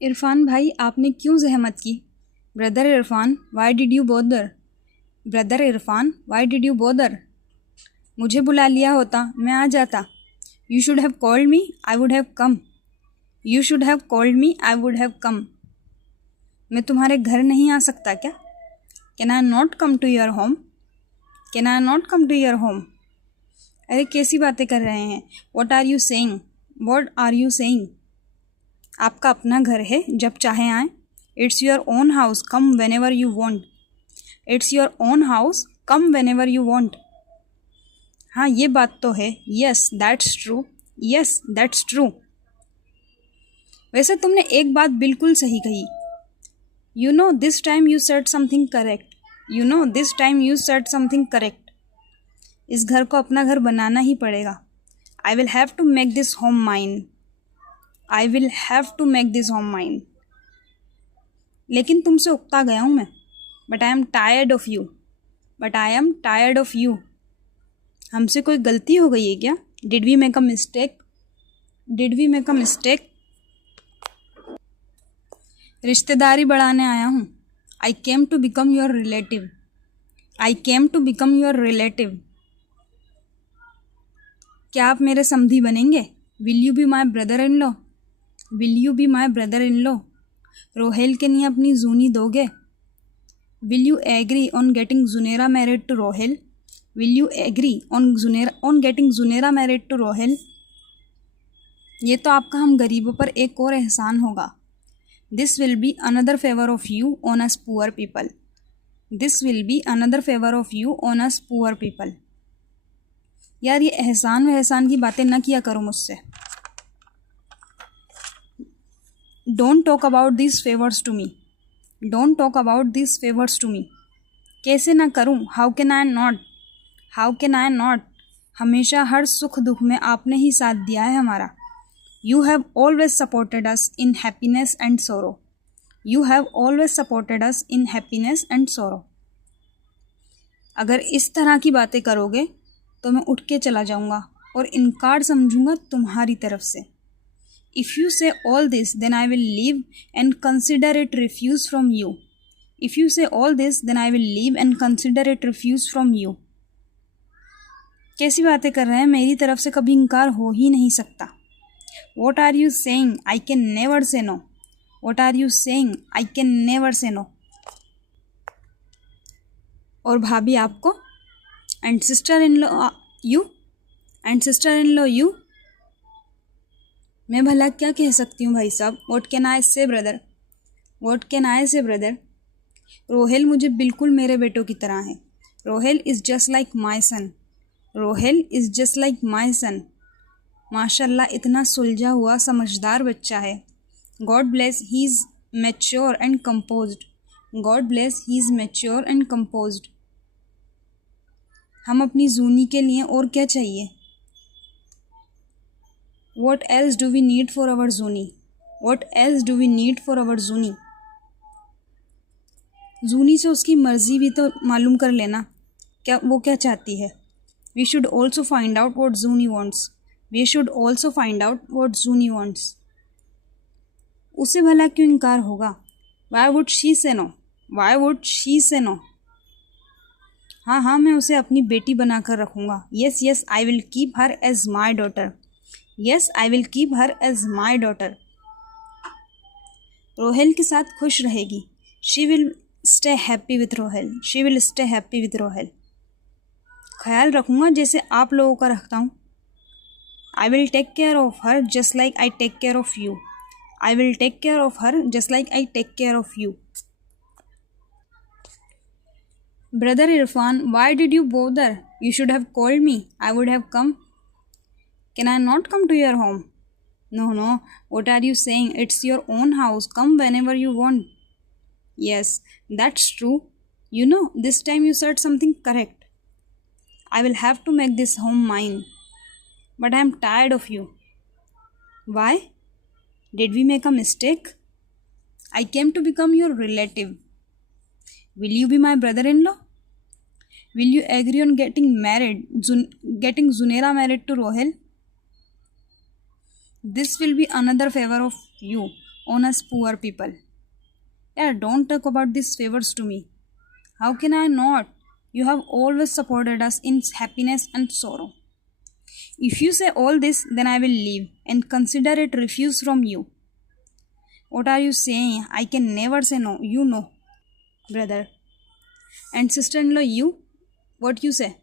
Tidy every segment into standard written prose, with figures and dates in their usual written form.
इरफान भाई, आपने क्यों जहमत की? Brother Irfan, why did you bother? Brother Irfan, why did you bother? मुझे बुला लिया होता, मैं आ जाता। You should have called me, I would have come. You should have called me, I would have come. मैं तुम्हारे घर नहीं आ सकता क्या? Can I not come to your home? Can I not come to your home? अरे कैसी बातें कर रहे हैं? What are you saying? What are you saying? आपका अपना घर है, जब चाहे आए। It's your own house, come whenever you want. It's your own house, come whenever you want. हाँ, ये बात तो है। Yes that's true. Yes that's true. वैसे तुमने एक बात बिल्कुल सही कही। You know this time you said something correct. You know this time you said something correct. इस घर को अपना घर बनाना ही पड़ेगा। I will have to make this home mine. I will have to make this home mine. लेकिन तुमसे उकता गया हूँ मैं। But I am tired of you. But I am tired of you. हमसे कोई गलती हो गई है क्या? Did we make a mistake? Did we make a mistake? रिश्तेदारी बढ़ाने आया हूँ। I came to become your relative. I came to become your relative. क्या आप मेरे समधी बनेंगे? Will you be my brother in law? Will you be my brother in law? Rohail के लिए अपनी जूनी दोगे? Will you agree on getting Junaira married to Rohail? Will you agree on getting Junaira married to Rohail? ये तो आपका हम गरीबों पर एक और एहसान होगा। This will be another favour of you on us poor people. This will be another favour of you on us poor people. यार, ये एहसान वहसान की बातें न किया करो मुझसे। Don't talk about this favours to me. Don't talk about this favours to me. कैसे ना करूं? How can I not? How can I not? हमेशा हर सुख दुख में आपने ही साथ दिया है हमारा। You have always supported us in happiness and सोरो। You have always supported us in happiness and सोरो। अगर इस तरह की बातें करोगे तो मैं उठ के चला जाऊंगा और इनकार समझूंगा तुम्हारी तरफ से। If you say all this, then I will leave and consider it refuse from you. If you say all this, then I will leave and consider it refuse from you. कैसी बातें कर रहे हैं? मेरी तरफ से कभी इनकार हो ही नहीं सकता। What are you saying? I can never say no. What are you saying? I can never say no. और भाभी आपको? And sister-in-law you? And sister-in-law you? मैं भला क्या कह सकती हूँ भाई साहब? वॉट कैन आई से ब्रदर? वॉट कैन आई से ब्रदर? रोहेल मुझे बिल्कुल मेरे बेटों की तरह है। Rohail is just like my son. Rohail is just like my son. माशाल्लाह, इतना सुलझा हुआ समझदार बच्चा है। God bless he is mature and composed. God bless he is mature and composed. हम अपनी जूनी के लिए और क्या चाहिए? What else do we need for our Zuni? What else do we need for our Zuni? जूनी से उसकी मर्जी भी तो मालूम कर लेना, क्या वो क्या चाहती है। We should also find out what Zuni wants. We should also find out what Zuni wants. उसे भला क्यों इनकार होगा? Why would she say no? Why would she say no? हाँ हाँ, मैं उसे अपनी बेटी बनाकर रखूँगा। Yes yes, I will keep her as my daughter. Yes, I will keep her as my daughter. Rohel के साथ खुश रहेगी। She will stay happy with Rohel. She will stay happy with Rohel. ख्याल रखूँगा जैसे आप लोगों का रखता हूँ। I will take care of her just like I take care of you. I will take care of her just like I take care of you. Brother Irfan, why did you bother? You should have called me. I would have come. Can I not come to your home? No, no. What are you saying? It's your own house. Come whenever you want. Yes, that's true. You know, this time you said something correct. I will have to make this home mine. But I am tired of you. Why? Did we make a mistake? I came to become your relative. Will you be my brother-in-law? Will you agree on getting Zunera married to Rohel? This will be another favor of you on us poor people. Yeah, don't talk about these favors to me. How can I not? You have always supported us in happiness and sorrow. If you say all this, then I will leave and consider it refuse from you. What are you saying? I can never say no. You know, brother. And sister-in-law, you? What you say?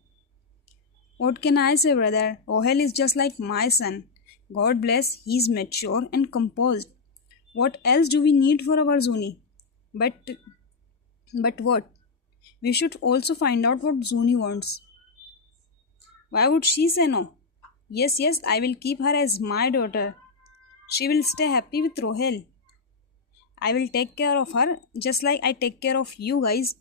What can I say, brother? Rohel is just like my son. God bless, he's mature and composed. What else do we need for our Zuni? But what? We should also find out what Zuni wants. Why would she say no? Yes, I will keep her as my daughter. She will stay happy with Rohel. I will take care of her just like I take care of you guys.